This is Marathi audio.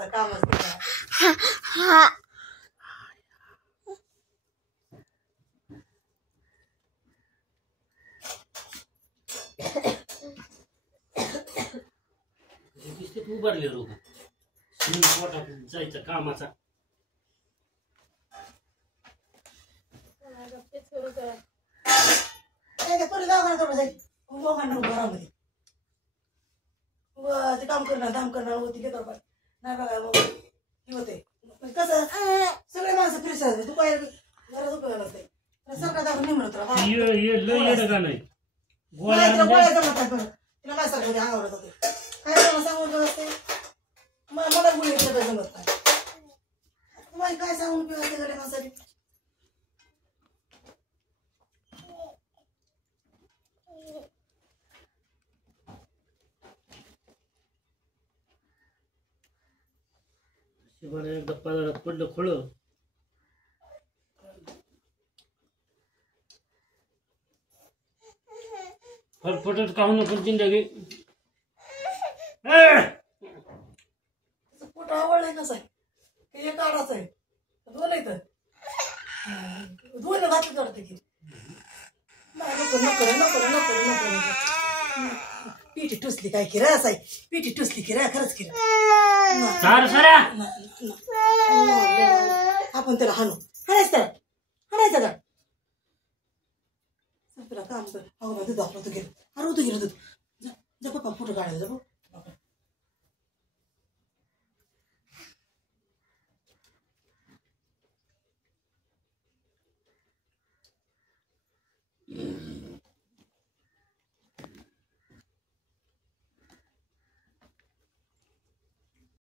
आता कामच नाही. उभारले रोग जायचं कामाचा ते काम करणार धाम करणार होती घेतो नाही बघा हे होते कसं सगळे माणसं फिरतात तू काय घरात उपयोग नसते सगळं दाखवून नाही म्हणत गोळ्या जमतात बरं तिला माझ्या सारखं अंगावर होते काय सांगून असते मला गुळी जमत नाही तुम्हाला काय सांगून उपयोग असते गड्या माणसाने एकदा पदार्थ पडलं खोळ फटफटच का होणं पण जिंदगी पोट आवडलंय कसं आहे एक आडाच आहे दोन आहेत दोन घातली करते की नको नको नको नको नको पिठी टुसली काय की रस आहे पिठी टुसली की खरंच की आपण त्याला हाणू